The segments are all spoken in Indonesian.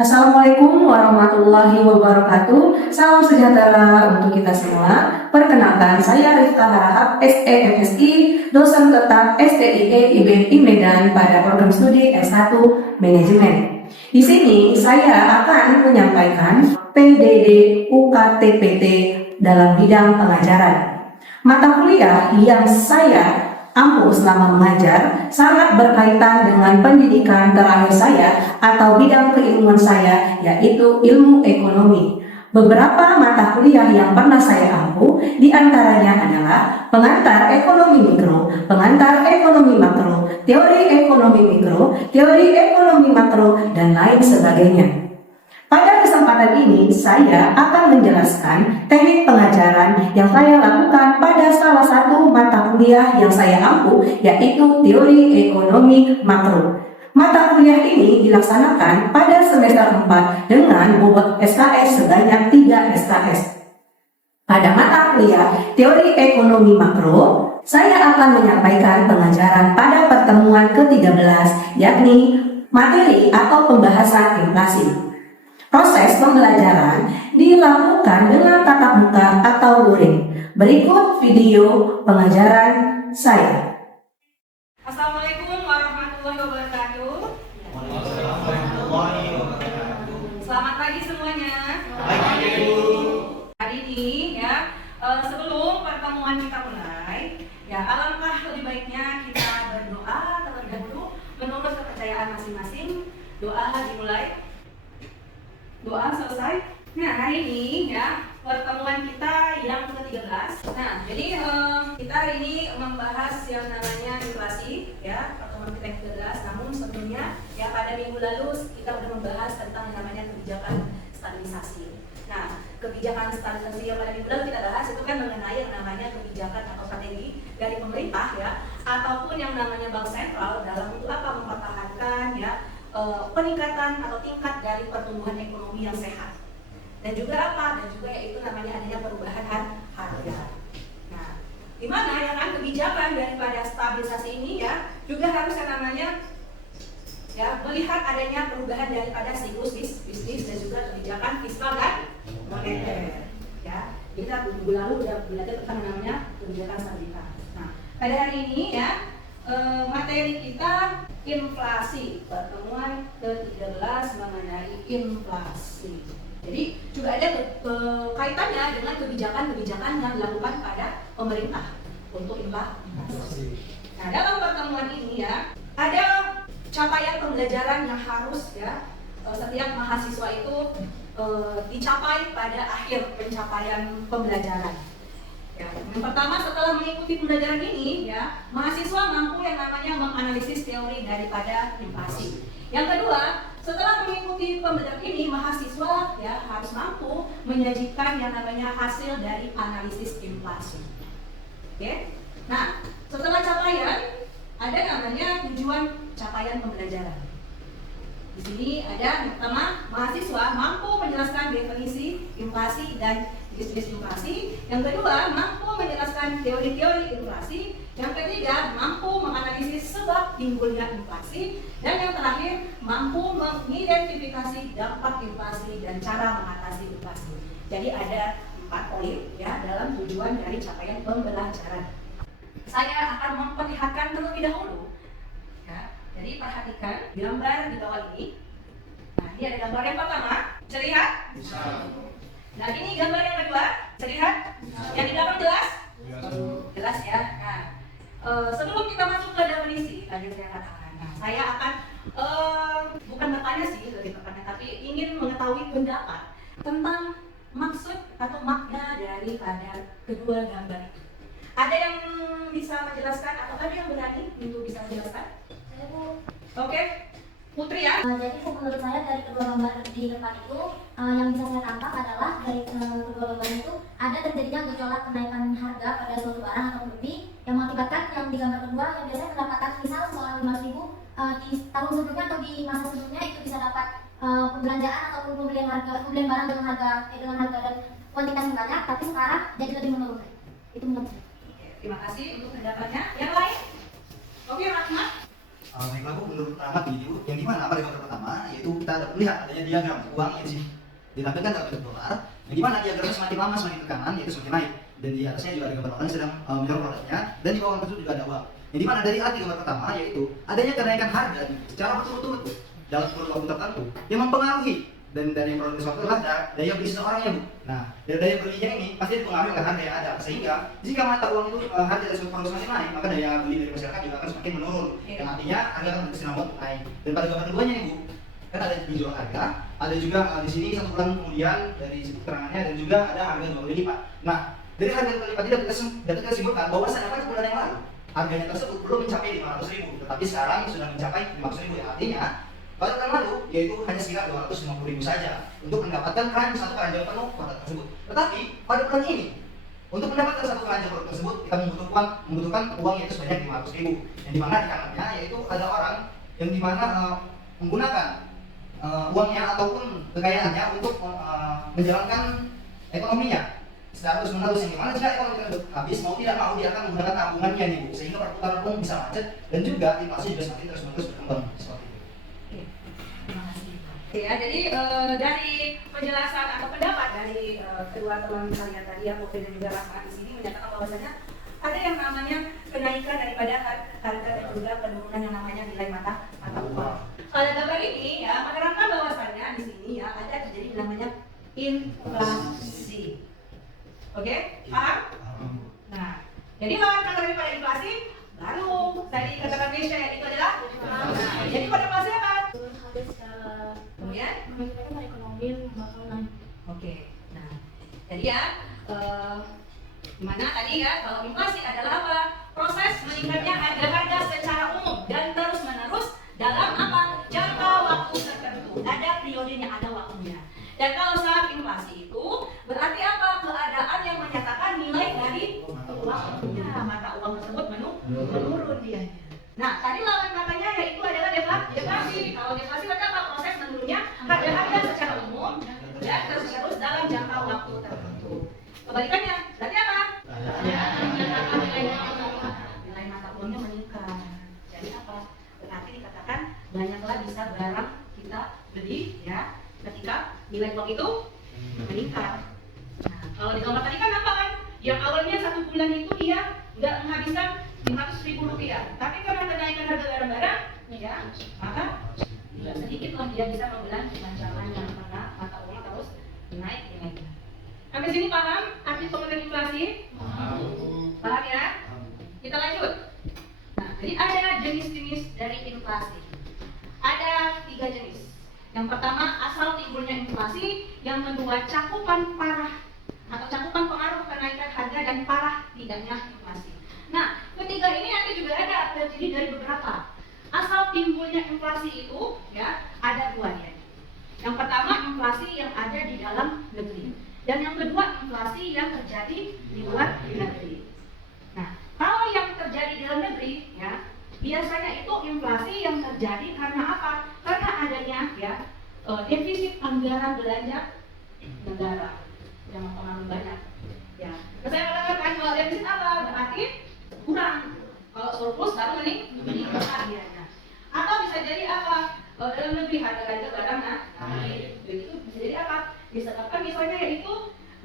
Assalamualaikum warahmatullahi wabarakatuh. Salam sejahtera untuk kita semua. Perkenalkan, saya Rifka Harahap, SEMSI, dosen tetap STIE IBI Medan pada program studi S1 Manajemen. Di sini saya akan menyampaikan PDD UKTPT dalam bidang pengajaran. Mata kuliah yang saya ampuh selama mengajar sangat berkaitan dengan pendidikan terakhir saya atau bidang keilmuan saya, yaitu ilmu ekonomi. Beberapa mata kuliah yang pernah saya ampuh diantaranya adalah pengantar ekonomi mikro, pengantar ekonomi makro, teori ekonomi mikro, teori ekonomi makro, dan lain sebagainya. Pada kesempatan ini, saya akan menjelaskan teknik pengajaran yang saya lakukan pada salah satu mata kuliah yang saya ampuh, yaitu teori ekonomi makro. Mata kuliah ini dilaksanakan pada semester 4 dengan bobot SKS sebanyak 3 SKS. Pada mata kuliah teori ekonomi makro, saya akan menyampaikan pengajaran pada pertemuan ke-13, yakni materi atau pembahasan inflasi. Proses pembelajaran dilakukan dengan tatap muka atau luring. Berikut video pengajaran saya. Assalamualaikum warahmatullahi wabarakatuh. Selamat pagi semuanya. Hari ini ya, sebelum pertemuan kita mulai, ya alangkah lebih baiknya kita berdoa terlebih dahulu menurut kepercayaan masing-masing. Doa dimulai. Doa selesai. Nah, hari ini ya pertemuan kita yang ke-13. Nah, jadi kita hari ini membahas yang namanya inflasi ya, pertemuan kita yang ke-13. Namun sebelumnya ya pada minggu lalu kita sudah membahas tentang yang namanya kebijakan stabilisasi. Nah, kebijakan stabilisasi yang pada minggu lalu kita bahas itu kan mengenai yang namanya kebijakan atau strategi dari pemerintah ya, ataupun yang namanya bank sentral dalam untuk apa mempertahankan ya peningkatan atau tingkat dari pertumbuhan ekonomi yang sehat, dan juga apa, dan juga yaitu namanya adanya perubahan harga. Nah, di mana ya kan kebijakan daripada stabilisasi ini ya juga harus yang namanya ya melihat adanya perubahan daripada siklus bisnis dan juga kebijakan fiskal dan moneter. Ya, kita minggu lalu sudah belajar tentang namanya kebijakan stabilitas. Nah, pada hari ini ya materi kita inflasi, pertemuan ke-13 mengenai inflasi. Jadi juga ada kaitannya dengan kebijakan-kebijakan yang dilakukan pada pemerintah untuk inflasi. Nah, dalam pertemuan ini ya ada capaian pembelajaran yang harus ya setiap mahasiswa itu dicapai pada akhir pencapaian pembelajaran. Ya, yang pertama, setelah mengikuti pembelajaran ini, ya, mahasiswa mampu yang namanya menganalisis teori daripada inflasi. Yang kedua, setelah mengikuti pembelajaran ini, mahasiswa ya harus mampu menyajikan yang namanya hasil dari analisis inflasi. Oke? Nah, setelah capaian, ada namanya tujuan capaian pembelajaran. Di sini ada yang pertama, mahasiswa mampu menjelaskan definisi inflasi dan jenis inflasi. Yang kedua, mampu menjelaskan teori-teori inflasi. Yang ketiga, mampu menganalisis sebab timbulnya inflasi. Dan yang terakhir, mampu mengidentifikasi dampak inflasi dan cara mengatasi inflasi. Jadi ada 4 poin ya dalam tujuan dari capaian pembelajaran. Saya akan memperlihatkan terlebih dahulu. Ya, jadi perhatikan gambar di bawah ini. Nah, ini ada gambar yang pertama. Bisa lihat? Bisa. Nah, ini gambar yang kedua, bisa lihat? Yang di belakang jelas? Jelas ya. Nah, sebelum kita masuk ke definisi, tadi saya katakan, nah, saya akan bukan bertanya sih lebih tepatnya, tapi ingin mengetahui pendapat tentang maksud atau makna daripada kedua gambar itu. Ada yang bisa menjelaskan atau ada yang berani untuk bisa menjelaskan? Oke. Putri ya? Jadi menurut saya dari kedua gambar di depan itu yang bisa saya tangkap adalah dari kedua gambar itu ada terjadinya gejolak kenaikan harga pada suatu barang atau lebih yang mengakibatkan yang di gambar kedua yang biasanya mendapatkan misal sekolah 5.000 di tahun sebelumnya atau di masa sebelumnya itu bisa dapat pembelanjaan ataupun pembelian barang dengan harga dan kuantitas yang banyak, tapi sekarang jadi lebih menurun. Itu menurut saya. Terima kasih untuk pendapatnya. Yang lain? Oke, Rahmat. Baiklah Bu, menurut pengamat video yang dimana pada gambar pertama yaitu kita dapat melihat adanya diagram uang yang di sini ditampilkan dalam bentuk dolar, yang dimana diagramnya semakin lama semakin ke kanan yaitu semakin naik, dan di atasnya juga ada gambar orang yang sedang menyorong produknya, dan di bawah tersebut juga ada uang. Yang dimana dari arti gambar pertama yaitu adanya kenaikan harga secara berturut-turut dalam kurun waktu tertentu yang mempengaruhi, dan dari produk sesuatu adalah daya beli seseorangnya Bu. Nah, dari daya belinya ini pasti dipengaruhi oleh harga yang ada, sehingga jika mata uang itu harga dari suatu produk semakin naik, maka daya beli dari masyarakat juga akan semakin menurun, yang artinya harga akan berkesinambungan naik. Dan pada gambar keduanya nih Bu, kan ada dijual harga, ada juga di sini 1 bulan kemudian dari situ keterangannya, dan juga ada harga 2 kali lipat. Nah, dari harga 2 kali lipat ini dapat kita simpulkan bahwa pada bulan yang lalu harganya tersebut belum mencapai 500.000, tetapi sekarang sudah mencapai 500.000, yang artinya pada bulan lalu yaitu hanya sekitar 250.000 saja untuk mendapatkan satu keranjang penuh produk tersebut. Tetapi pada bulan ini untuk mendapatkan satu keranjang produk tersebut kita membutuhkan uang yaitu sebanyak 500.000, yang dimana di kanannya yaitu ada orang yang dimana menggunakan uangnya ataupun kekayaannya untuk menjalankan ekonominya secara terus menerus, yang dimana jika ekonomi tersebut habis mau tidak mau dia akan menggunakan tabungannya nih Bu, sehingga perputaran uang bisa macet dan juga inflasi juga semakin terus menerus berkembang seperti itu. Terima kasih. Ya, jadi dari penjelasan atau pendapat dari kedua teman kalian tadi yang Mufid dan juga Rahmat di sini menyatakan bahwasanya ada yang namanya kenaikan daripada harga dan juga penurunan yang namanya nilai mata uang. Pada gambar ini ya menerangkan bahwasannya di sini ya ada terjadi namanya inflasi. Oke, paham? Nah, jadi lawan kata daripada inflasi baru tadi katakan Mesya itu adalah jadi pada inflasi apa? Harga secara Kemudian meningkatkan ekonomi bakal naik. oke, nah jadi ya gimana tadi ya kalau inflasi adalah apa? Proses meningkatnya harga-harga secara umum dan terus menerus dalam apa? Jangka waktu tertentu. Ada periodenya, ada waktunya. Dan kalau saat inflasi itu berarti apa? Keadaan yang menyatakan nilai dari uangnya, mata uang tersebut menurun dianya. Nah, tadi lawan katanya yaitu adalah deflasi. Kalau deflasi berarti apa? Proses menurunnya harga-harga secara umum dan terus dalam jangka waktu tertentu. Kebalikannya, berarti apa? Nilai mata uangnya meningkat. Jadi apa? Berarti dikatakan banyaklah bisa barang kita beli ya ketika nilai uang itu meningkat. Nah, kalau di gambar tadi kan apa kan? Yang awalnya 1 bulan itu dia nggak menghabiskan 500.000 rupiah, tapi karena kenaikan harga barang-barang, ya, maka tidak sedikit lah dia bisa membelan belanjaannya karena mata uang terus naik. Sampai sini paham arti pengertian inflasi? Paham ya? Kita lanjut. Nah, jadi ada jenis-jenis dari inflasi. Ada 3 jenis. Yang pertama asal timbulnya inflasi, yang kedua cakupan parah atau cakupan pengaruh kenaikan harga dan parah tidaknya inflasi. Nah, ketiga ini nanti juga ada terdiri dari beberapa. Asal timbulnya inflasi itu ya ada 2 ya. Yang pertama inflasi yang ada di dalam negeri, dan yang kedua inflasi yang terjadi di luar negeri. Nah, kalau yang terjadi di dalam negeri ya biasanya itu inflasi yang terjadi karena apa? Karena adanya ya defisit anggaran belanja negara yang mempengaruhi banyak. Ya, saya katakan kalau defisit apa? Berarti kurang. Kalau surplus baru meningkat biayanya. Atau bisa jadi apa? Dalam negeri harga-harga barang naik. Begitu bisa jadi apa? Disebabkan misalnya yaitu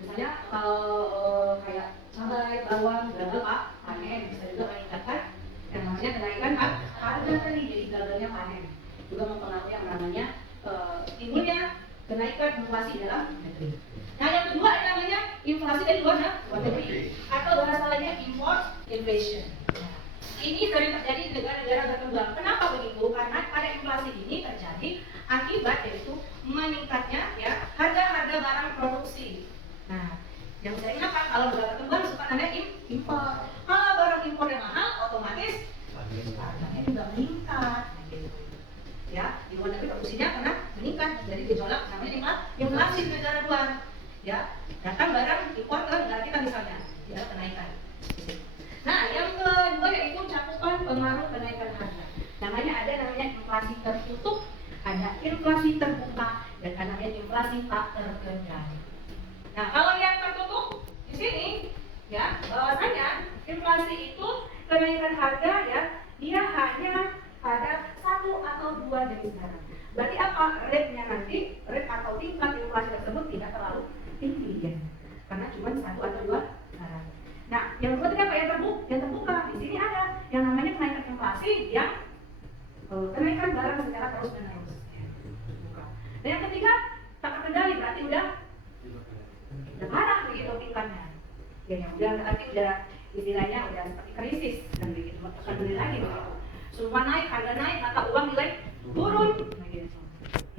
misalnya kalau kayak cabai, bawang, gagal pak panen bisa juga meningkatkan yang namanya kenaikan harga tadi, jadi gagalnya panen juga mempengaruhi yang namanya timbulnya kenaikan inflasi dalam negeri. Nah yang kedua ada namanya inflasi dari luar negeri atau bahasa lainnya import inflation. Ini sering terjadi di negara-negara berkembang. Kenapa begitu? Karena pada inflasi ini terjadi akibat yaitu meningkatnya ya harga-harga barang produksi. Nah, yang sering apa? Kalau negara berkembang suka namanya impor. Kalau barang impor yang mahal, otomatis harganya juga meningkat. Gitu. Ya, di luar negeri produksinya karena meningkat, jadi gejolak namanya inflasi di negara luar. Ya, datang barang impor ke negara kita misalnya, tidak ada kenaikan. Nah, yang kedua yaitu cakupan pengaruh kenaikan harga. Namanya inflasi tertutup, ada inflasi terbuka, dan ada namanya inflasi tak terkendali. Nah, kalau yang tertutup di sini, ya bahwasanya inflasi itu kenaikan harga ya, dia hanya pada satu atau dua jenis barang. Berarti apa? Rate-nya nanti, rate atau tingkat inflasi tersebut tidak terlalu tinggi ya. Karena cuma satu atau dua barang. Nah, yang ketiga apa? Yang terbuka. Di sini ada yang namanya kenaikan inflasi yang kenaikan barang secara terus menerus. Dan yang ketiga tak terkendali, berarti udah parah begitu tingkatnya. Ya, yang udah berarti udah istilahnya udah seperti krisis dan begitu. Akan beli lagi begitu. Semua naik, harga naik, maka uang nilai turun. Nah, gitu.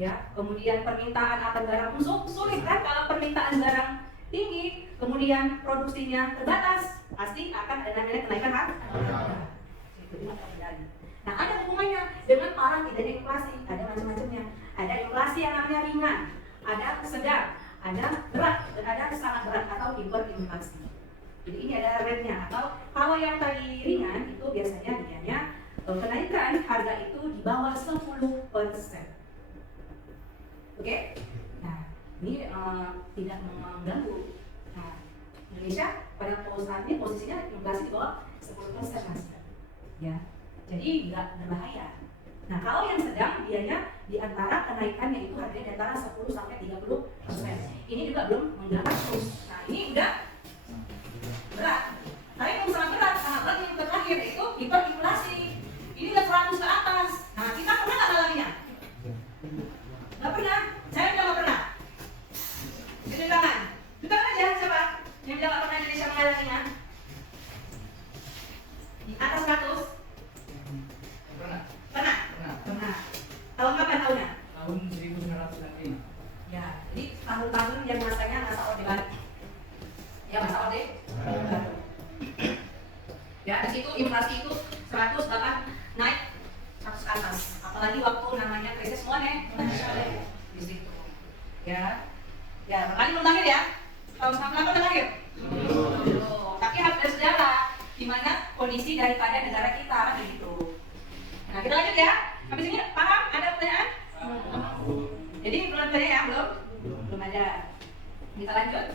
Ya, kemudian permintaan akan barang sulit kan kalau permintaan barang tinggi, kemudian produksinya terbatas, pasti akan ada namanya kenaikan harga. Itu tidak terkendali. Nah, ada hubungannya dengan parah tidaknya inflasi, ada macam-macamnya. Ada inflasi yang namanya ringan, ada sedang, ada berat, dan ada sangat berat atau hiperinflasi. Jadi ini ada rate-nya, atau kalau yang tadi ringan itu biasanya dianya kenaikan harga itu di bawah 10%. Oke? Nah, ini tidak mengganggu. Nah, Indonesia pada saat ini posisinya inflasi di bawah 10%, Mas. Ya. Jadi nggak berbahaya. Nah, kalau yang sedang dianya di antara kenaikannya itu harganya di antara 10 sampai 30%. Ini juga belum mengganggu terus. Nah, ini udah berat. Tapi kalau sangat berat yang terakhir itu hiperinflasi. Ini udah 100 ke atas. Nah, kita pernah nggak alaminya? Nggak pernah. Saya juga nggak pernah. Jadi tangan. Bukan aja siapa? Yang bilang nggak pernah Indonesia mengalaminya? Di atas 100. Pernah. Tahun kapan tahunnya? Tahun 1995. Ya, jadi tahun-tahun yang masanya masa orde baru. Ya, masa orde baru. Ya, di situ inflasi itu 100 bahkan naik 100 ke atas. Apalagi waktu namanya krisis moneter di situ. Ya, kali belum lahir ya? Tahun 98 lahir? Belum. Tapi harus ada sejarah di mana kondisi daripada negara kita kan begitu. Nah, kita lanjut ya. Habis ini paham? Ada pertanyaan? Jadi belum ada ya? Belum ada. Kita lanjut.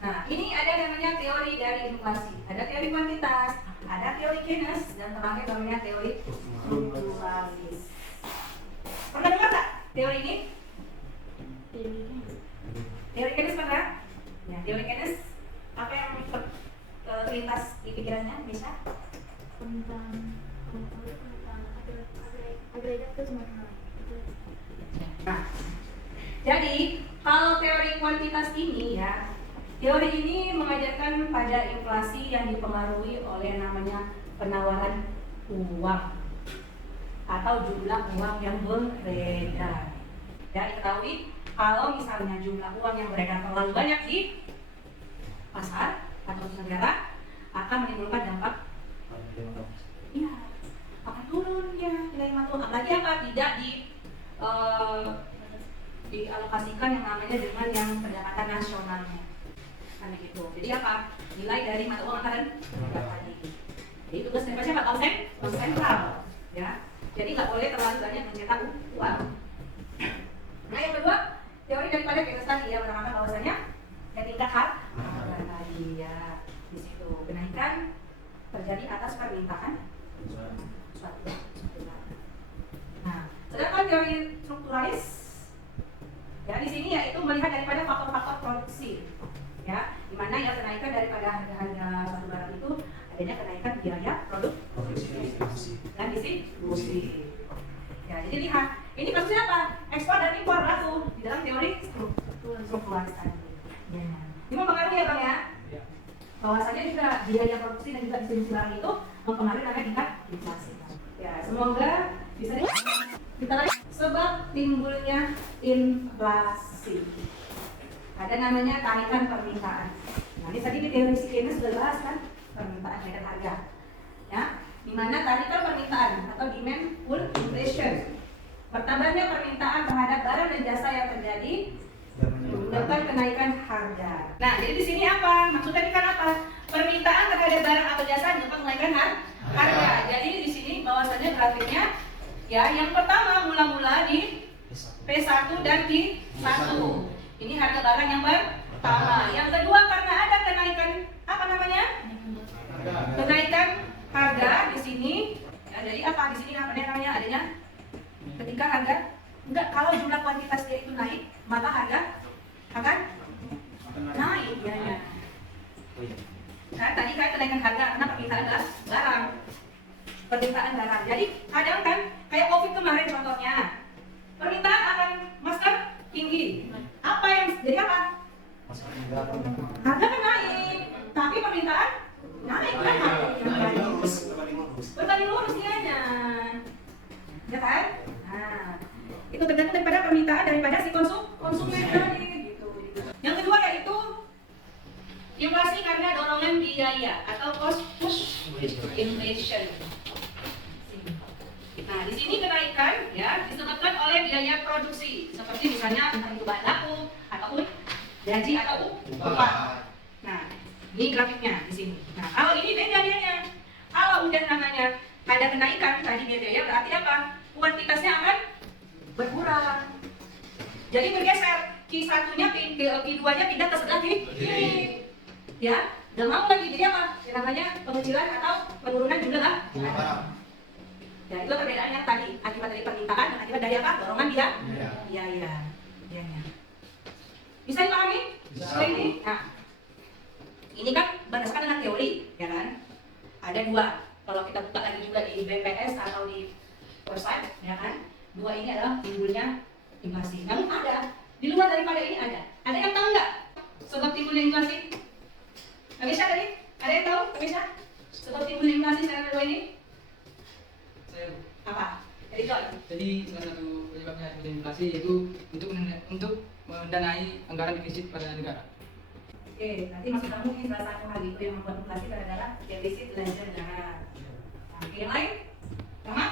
Nah, ini ada namanya teori dari inflasi. Ada teori kuantitas, ada teori Keynes, dan terakhir namanya teori strukturalis. Pernah dengar tak teori ini? Teori Keynes pernah? Ya, teori Keynes apa yang terlintas di pikirannya, bisa? Nah, jadi kalau teori kuantitas ini ya, teori ini mengajarkan pada inflasi yang dipengaruhi oleh namanya penawaran uang atau jumlah uang yang beredar. Ya, diketahui kalau misalnya jumlah uang yang beredar terlalu banyak di pasar atau di negara akan menimbulkan dampak akan turun ya nilai mata uang. Apalagi apa? Tidak dialokasikan yang namanya dengan yang pendapatan nasionalnya. Kan begitu. Jadi apa? Nilai dari mata uang akan tadi. Jadi tugas dari siapa? Bank sentral. Ya. Jadi nggak boleh terlalu banyak mencetak uang. Nah, yang kedua, teori daripada Keynes tadi ya menerangkan bahwasanya ya tingkat harga tadi ya di situ kenaikan terjadi atas permintaan suatu barang. Nah, sedangkan teori strukturalis ya di sini yaitu melihat daripada faktor-faktor produksi ya, di mana yang kenaikan daripada harga-harga suatu barang itu adanya kenaikan biaya produksi dan distribusi. Ya, jadi lihat ini kasusnya apa? Ekspor dan impor langsung di dalam teori strukturalis tadi. Ya. Ini mempengaruhi ya Bang ya? Bahwasanya juga biaya produksi dan juga distribusi barang itu mempengaruhi namanya tingkat inflasi. Ya, semoga bisa kita lihat sebab timbulnya inflasi. Ada namanya tarikan permintaan. Nah, ini tadi di teori Keynes sudah bahas kan permintaan tarikan harga. Ya, di mana tarikan permintaan atau demand pull inflation. Bertambahnya permintaan terhadap barang dan jasa yang terjadi menyebabkan kenaikan harga. Nah, jadi di sini apa? Maksudnya ini kan apa? Permintaan terhadap barang atau jasa menyebabkan kenaikan harga. Jadi di sini bahwasannya grafiknya ya, yang pertama mula-mula di P1 dan Q1. Ini harga barang yang pertama. Yang kedua karena ada kenaikan apa namanya? Kenaikan harga di sini ya, Terjadi apa di sini namanya adanya ketika harga enggak, kalau jumlah kuantitas dia itu naik, maka harga akan naik ya. Nah, tadi kan kenaikan harga karena permintaan barang. Permintaan barang. Jadi kadang kan kayak COVID kemarin contohnya. Permintaan akan masker tinggi. Apa yang jadi apa? Harga kan naik, tapi permintaan naik kan? Berbanding lurus dianya. Ya kan? Nah, itu tergantung daripada permintaan daripada si konsumen tadi gitu. Yang kedua yaitu inflasi karena dorongan biaya atau cost push inflation. Nah, di sini kenaikan ya disebabkan oleh biaya produksi seperti misalnya entah itu bahan baku ataupun gaji atau upah. Nah, ini grafiknya di sini. Nah, kalau ini beda dianya. Kalau udah namanya ada kenaikan tadi biaya berarti apa? Kuantitasnya akan berkurang. Jadi bergeser Q1-nya Q2-nya pindah ke sebelah kiri. Ya, dan mau lagi jadi apa? Yang namanya pengecilan atau penurunan jumlah barang. Ya, itu perbedaannya tadi akibat dari permintaan dan akibat dari apa? Dorongan dia. Biaya. Bisa dipahami? Bisa. Ini? Nah, ini kan berdasarkan dengan teori, ya kan? Ada dua. Kalau kita buka lagi juga di BPS atau di website, ya kan? Dua ini adalah timbulnya inflasi. Namun ada di luar daripada ini ada. Ada yang tahu nggak sebab timbulnya inflasi? Amisha tadi? Ada yang tahu? Amisha? Sebab timbulnya inflasi secara kedua ini? Apa? Jadi salah satu penyebabnya inflasi yaitu untuk mendanai anggaran defisit pada negara. Oke, nanti maksud kamu ini salah satu hal itu yang membuat inflasi adalah defisit belanja negara. Nah, yang lain? Sama?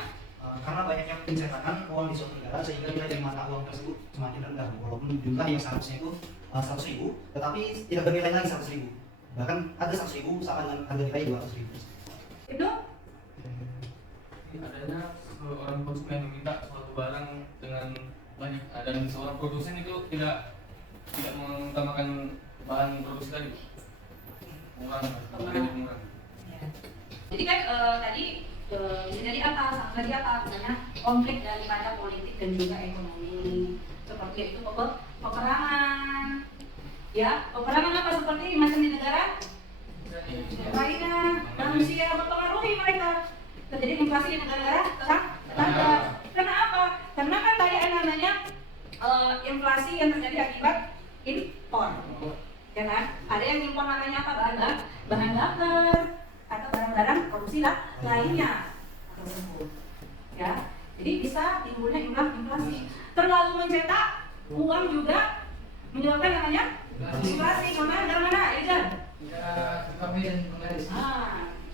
Karena banyaknya pencetakan uang di suatu negara sehingga nilai dari mata uang tersebut semakin rendah walaupun jumlah yang seharusnya itu 100.000 tetapi tidak bernilai lagi 100.000, bahkan ada 100.000 sama dengan harga nilai 200.000. Itu? Adanya seorang konsumen meminta suatu barang dengan banyak dan seorang produsen itu tidak mengutamakan bahan produksi tadi, murah. Ya. Jadi kan tadi bisa jadi apa? Sama tadi apa? Misalnya konflik daripada politik dan juga ekonomi. Seperti itu peperangan. Ya, peperangan apa seperti macam di negara Ukraina dan Rusia mempengaruhi mereka. Terjadi inflasi di negara-negara tetangga. Karena apa? Karena kan tadi namanya inflasi yang terjadi akibat impor. Ya kan? Ada yang impor namanya apa? Bahan bakar atau barang-barang produksi lainnya tersebut. Ya. Jadi bisa timbulnya inflasi. Terlalu mencetak uang juga menyebabkan namanya inflasi. Mana dari mana? Ejan? Kami dan Bangladesh.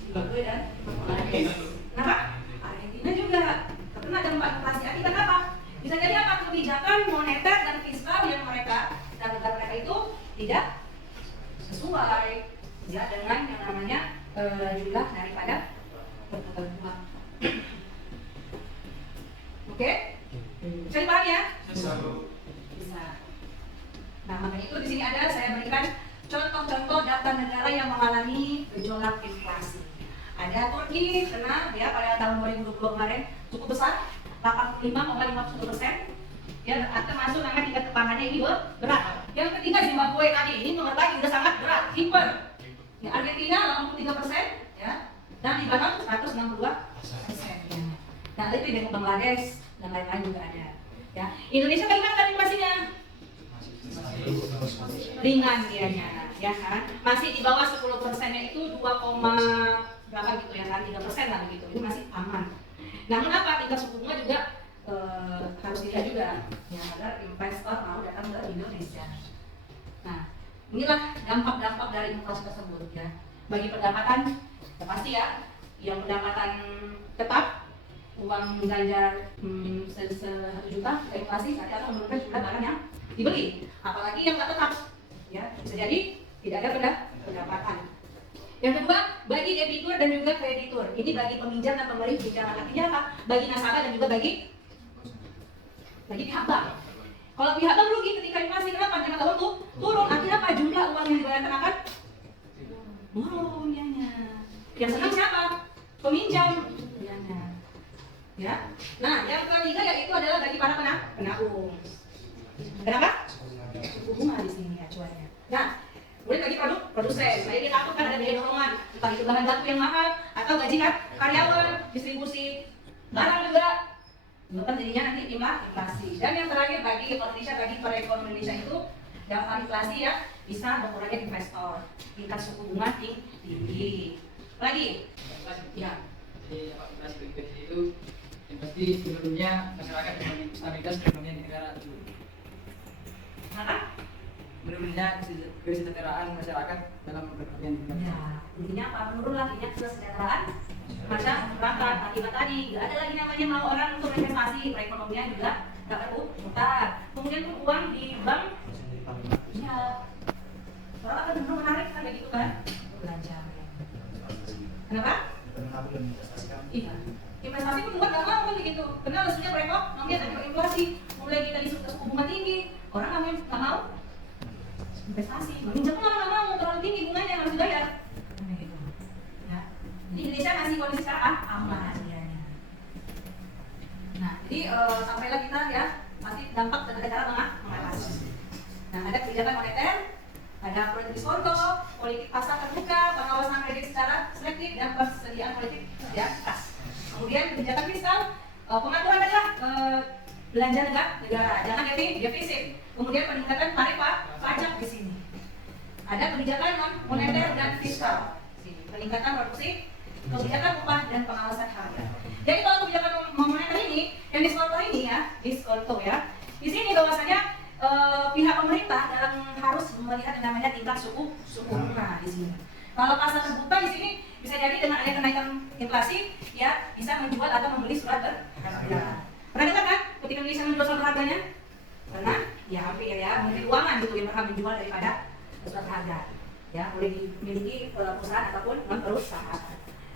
Zimbabwe dan Bangladesh. Kenapa? Argentina juga terkena dampak inflasi. Akibat apa? Bisa jadi apa? Kebijakan moneter dan fiskal yang mereka dan negara mereka itu tidak sesuai ya dengan yang namanya jumlah daripada perputaran uang. Oke? Bisa dipahami ya? Bisa. Nah, makanya itu di sini ada saya berikan contoh-contoh daftar negara yang mengalami gejolak inflasi. Ada Turki kena ya pada tahun 2020 kemarin cukup besar 85,50%. Ya, termasuk nama tingkat kepangannya ini berat. Yang ketiga Zimbabwe tadi ini mengenai sudah sangat berat, hiper. Ya, Argentina 83% ya, dan Lebanon 162%. Ya. Nah, itu di Bangladesh dan lain-lain juga ada. Ya, Indonesia bagaimana tadi inflasinya? Ringan dianya, ya kan? Masih di bawah 10%-nya itu 2, berapa gitu ya kan? 3% lah gitu. Ini masih aman. Namun apa? Tingkat suku bunga juga harus dilihat juga ya agar investor mau datang ke Indonesia. Nah, inilah dampak-dampak dari inflasi tersebut ya. Bagi pendapatan, ya pasti ya, yang pendapatan tetap uang belanja 1 juta ke inflasi nanti akan menurunkan jumlah barang yang dibeli. Apalagi yang tak tetap, ya bisa jadi tidak ada pendapatan. Yang kedua, bagi debitur dan juga kreditur. Ini bagi peminjam dan pemberi pinjaman. Artinya apa? Bagi nasabah dan juga bagi pihak bank. Kalau pihak bank rugi ketika inflasi, kenapa? Karena tahun tuh turun. Artinya apa? Jumlah uang yang dibayarkan akan turun. Yang senang siapa? Peminjam. Ya. Nah, yang ketiga yaitu adalah bagi para penaung. Kenapa? Suku bunga di sini acuannya. Nah, kemudian bagi produsen. Nah, ini takut kan ada biaya dorongan, entah itu bahan baku yang mahal atau gaji karyawan, distribusi barang juga. Bahkan jadinya nanti inflasi. Dan yang terakhir bagi Indonesia, bagi perekonomian Indonesia itu dampak inflasi ya bisa mengurangi investor, tingkat suku bunga tinggi. Lagi? Ya. Jadi apa inflasi itu yang pasti sebelumnya masyarakat mengalami stabilitas perekonomian di negara dulu. Kenapa? Menurunnya kesejahteraan masyarakat dalam perekonomian. Ya, intinya apa? Menurunlah tingkat kesejahteraan masyarakat. Akibat tadi, nggak ada lagi namanya mau orang untuk investasi, perekonomian juga nggak berputar. Kemudian uang di bank, ya, orang akan cenderung menarik kan begitu kan? Belanja. Kenapa? Iya. Investasi pun bukan nggak mau kan begitu. Karena harusnya perekonomian ada inflasi. Mulai kita disuruh suku bunga tinggi, orang nggak mau investasi. Meminjam pun orang nggak mau, terlalu tinggi bunganya harus dibayar. Kan begitu. Ya. Di Indonesia masih kondisi sekarang aman. Nah, jadi sampailah kita ya masih dampak dan ada cara mengatasi. Nah, ada kebijakan moneter, ada politik diskonto, politik pasar terbuka, pengawasan kredit secara selektif dan persediaan politik ya kas. Kemudian kebijakan fiskal, pengaturan adalah belanja negara, jangan defisit. Kemudian peningkatan tarif pajak di sini. Ada kebijakan non moneter dan fiskal, peningkatan produksi, kebijakan upah dan pengawasan harga. Jadi kalau kebijakan moneter ini, yang diskonto ya, di sini bahwasanya pihak pemerintah dalam harus melihat yang namanya tingkat suku bunga di sini. Kalau pasar terbuka di sini bisa jadi dengan adanya kenaikan inflasi, ya bisa menjual atau membeli surat berharga. Pernah dengar kan? Ketika Indonesia menjual surat berharganya? Pernah? Ya hampir ya, mungkin keuangan gitu yang berhak menjual daripada surat harga. Ya boleh dimiliki perusahaan ataupun non perusahaan.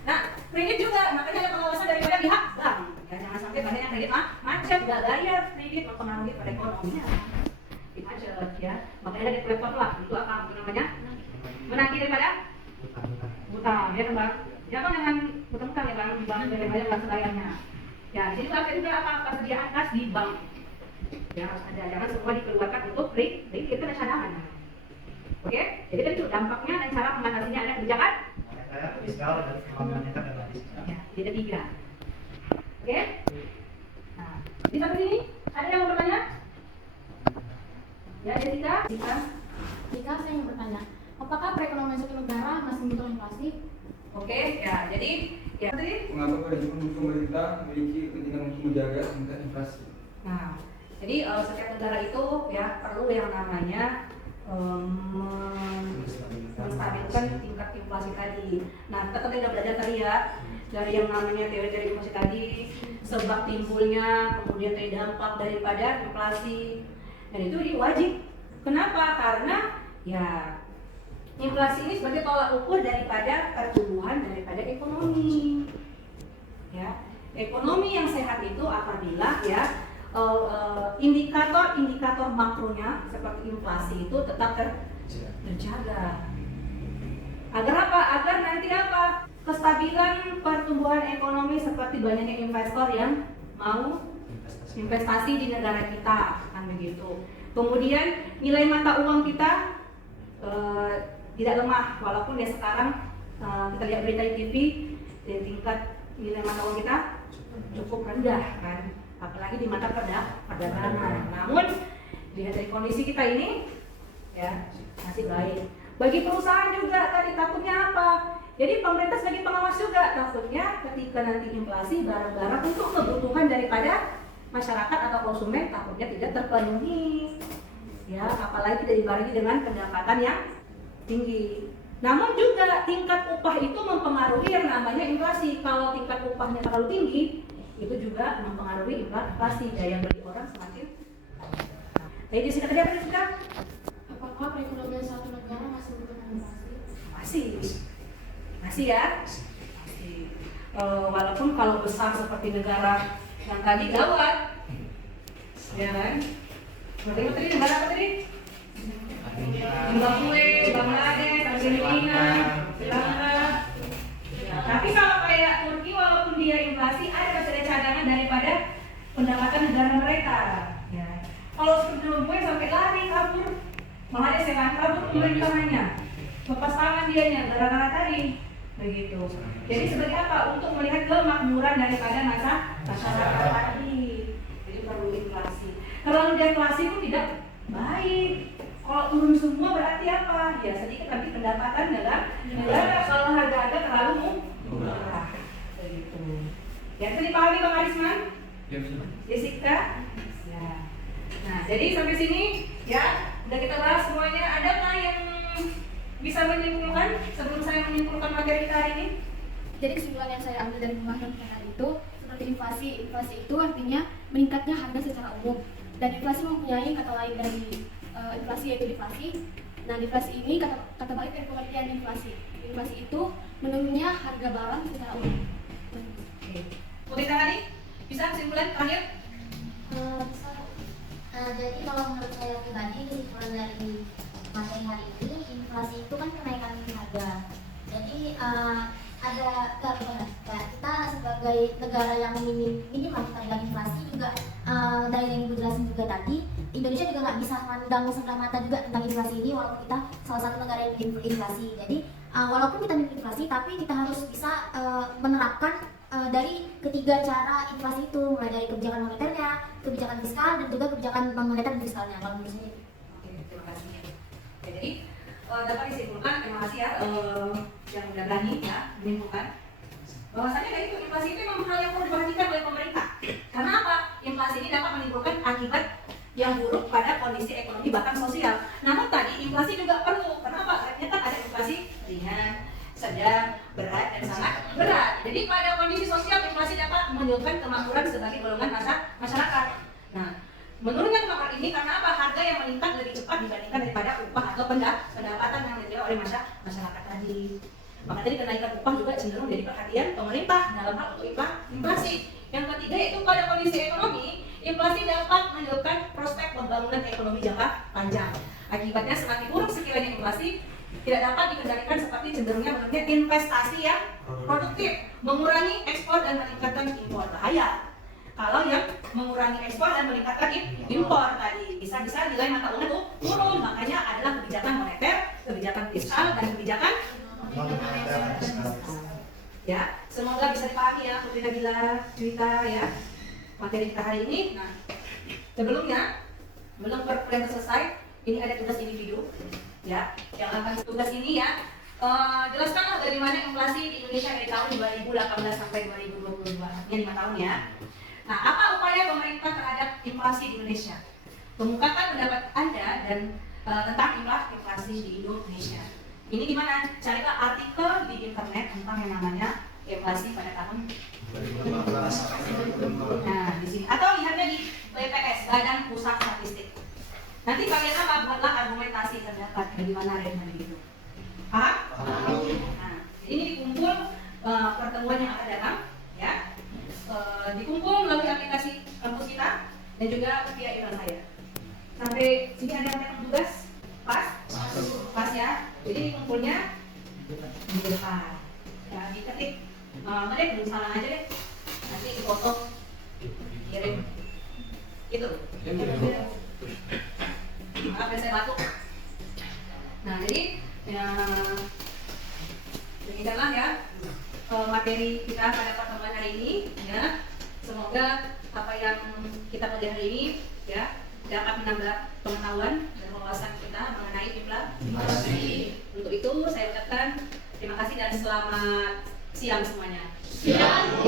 Nah, kredit juga makanya ada pengawasan daripada pihak bank. Ya jangan sampai banyak yang kredit macet, nggak bayar kredit mempengaruhi pada ekonominya. Macet ya, makanya ada repot lah. Itu apa namanya? Menagih daripada utang ya kan bang? Jangan dengan utang ya bang, di bank daripada kas layarnya. Ya, di sini juga apa persediaan kas di bank. Ya harus ada, jangan semua dikeluarkan untuk kredit itu ada cadangan. Oke, jadi itu dampaknya dan cara mengatasinya ada kebijakan fiskal dan moneter dan lain. ya, jadi 3. Oke? Nah, di satu sini ada yang mau bertanya? Ya, Jessica? Jika saya ingin bertanya, apakah perekonomian suatu negara masih mendukung inflasi? Oke, ya, jadi ya tadi. Mengapa pemerintah memiliki kepentingan untuk menjaga tingkat inflasi? Nah, jadi setiap negara itu ya perlu yang namanya menstabilkan tingkat inflasi tadi. Nah, kita tadi udah belajar tadi ya dari yang namanya teori inflasi tadi, sebab timbulnya, kemudian tadi dampak daripada inflasi. Dan itu wajib. Kenapa? Karena ya inflasi ini sebagai tolak ukur daripada pertumbuhan daripada ekonomi. Ya, ekonomi yang sehat itu apabila ya indikator makronya seperti inflasi itu tetap terjaga. Agar apa? Agar nanti apa? Kestabilan pertumbuhan ekonomi seperti banyaknya investor yang mau investasi di negara kita, kan begitu. Kemudian nilai mata uang kita tidak lemah, walaupun ya sekarang kita lihat berita di TV, tingkat nilai mata uang kita cukup rendah kan. Apalagi di mata perdagangan. Namun dilihat dari kondisi kita ini ya masih baik. Bagi perusahaan juga tadi takutnya apa? Jadi pemerintah sebagai pengawas juga takutnya ketika nanti inflasi barang-barang untuk kebutuhan daripada masyarakat atau konsumen takutnya tidak terpenuhi. Ya, apalagi tidak dibarengi dengan pendapatan yang tinggi. Namun juga tingkat upah itu mempengaruhi yang namanya inflasi. Kalau tingkat upahnya terlalu tinggi, itu juga mempengaruhi inflasi, daya beli orang semakin. Jadi di sini tadi apa sudah? Apakah perekonomian suatu negara masih mendukung inflasi? Masih ya. Masih. Walaupun kalau besar seperti negara yang tadi gawat, ya kan? Berarti tadi negara apa tadi? Zimbabwe, Bangladesh, Argentina, Sri Lanka. Ya, tapi kalau kayak Turki walaupun dia inflasi ada cadangan dari pendapatan negara mereka. Ya. Kalau seperti gue sampai lari kabur, malah ada sekarang kabur pemerintahannya, lepas tangan dianya gara-gara tadi, begitu. Jadi sebagai apa? Untuk melihat kemakmuran daripada masyarakat tadi. Jadi perlu inflasi. Kalau deflasi pun tidak baik. Kalau turun semua berarti apa? Ya sedikit nanti pendapatan dalam negara. Kalau harga terlalu murah, begitu. Ya, tadi dipahami Bang Arisman? Ya, bisa. Jessica? Ya. Nah, jadi sampai sini ya, udah kita bahas semuanya. Ada nggak yang bisa menyimpulkan sebelum saya menyimpulkan materi kita hari ini? Jadi kesimpulan yang saya ambil dari pembahasan tadi itu seperti inflasi. Inflasi itu artinya meningkatnya harga secara umum. Dan inflasi mempunyai kata lain dari inflasi yaitu deflasi. Nah, deflasi ini kata balik dari pengertian inflasi. Inflasi itu menurunnya harga barang secara umum. Oke. Putri Tahani, bisa kesimpulan terakhir? Bisa. Jadi kalau menurut saya pribadi kesimpulan dari materi hari ini, inflasi itu kan kenaikan harga. Jadi ada kita sebagai negara yang minimal terhadap inflasi juga dari yang ibu jelasin juga tadi, Indonesia juga nggak bisa mandang sebelah mata juga tentang inflasi ini, walaupun kita salah satu negara yang inflasi. Jadi walaupun kita inflasi, tapi kita harus bisa menerapkan dari ketiga cara inflasi itu, mulai dari kebijakan moneternya, kebijakan fiskal, dan juga kebijakan non moneter dan fiskalnya. Kalau menurut saya. Oke, terima kasih. Oke, jadi dapat disimpulkan, terima kasih ya yang udah berani ya menyimpulkan bahwasanya dari inflasi itu memang hal yang perlu diperhatikan oleh pemerintah. Karena apa? Inflasi ini dapat menimbulkan akibat yang buruk pada kondisi ekonomi bahkan sosial. Namun tadi inflasi juga perlu. Kenapa? Ternyata ada inflasi ringan, sedang, berat, dan sangat berat. Jadi pada kondisi sosial inflasi dapat menunjukkan kemakmuran sebagai golongan masyarakat. Nah, menurunnya kemakmuran ini karena apa? Harga yang meningkat lebih cepat dibandingkan daripada upah atau pendapatan yang diterima oleh masyarakat tadi. Maka tadi kenaikan upah juga cenderung jadi perhatian pemerintah dalam hal untuk inflasi. Yang ketiga yaitu pada kondisi ekonomi, inflasi dapat menunjukkan prospek pembangunan ekonomi jangka panjang. Akibatnya semakin buruk sekiranya inflasi tidak dapat dikendalikan seperti cenderungnya menurunnya investasi yang produktif, mengurangi ekspor dan meningkatkan impor. Bahaya kalau yang mengurangi ekspor dan meningkatkan impor tadi bisa-bisa nilai mata uang itu turun. Makanya adalah kebijakan moneter, kebijakan fiskal, dan kebijakan ya. Semoga bisa dipahami ya Putri Nabila cerita ya materi kita hari ini. Nah, sebelumnya belum perkuliahan selesai, ini ada tugas individu ya yang akan tugas ini ya. Jelaskanlah bagaimana inflasi di Indonesia dari tahun 2018 sampai 2022, artinya 5 tahun ya. Nah, apa upaya pemerintah terhadap inflasi di Indonesia? Kemukakan pendapat Anda dan tentang inflasi di Indonesia. Ini gimana? Carilah artikel di internet tentang yang namanya inflasi pada tahun 2015. Nah, di sini atau lihatnya di BPS, Badan Pusat Statistik. Nanti kalian apa? Buatlah argumentasi terdapat bagaimana dengan itu. Paham? Nah, ini dikumpul pertemuan yang akan datang, ya. Dikumpul melalui aplikasi kampus kita dan juga via email saya. Sampai sini ada yang tugas? Pas ya. Jadi dikumpulnya di depan. Ya, diketik. Deh, belum salah aja deh. Nanti dipotong, kirim. Gitu. Maaf ya saya batuk. Nah, jadi ya demikianlah ya materi kita pada pertemuan hari ini ya. Semoga apa yang kita pelajari hari ini ya dapat menambah pengetahuan dan wawasan kita mengenai inflasi. Untuk itu saya ucapkan terima kasih dan selamat siang semuanya. Siang.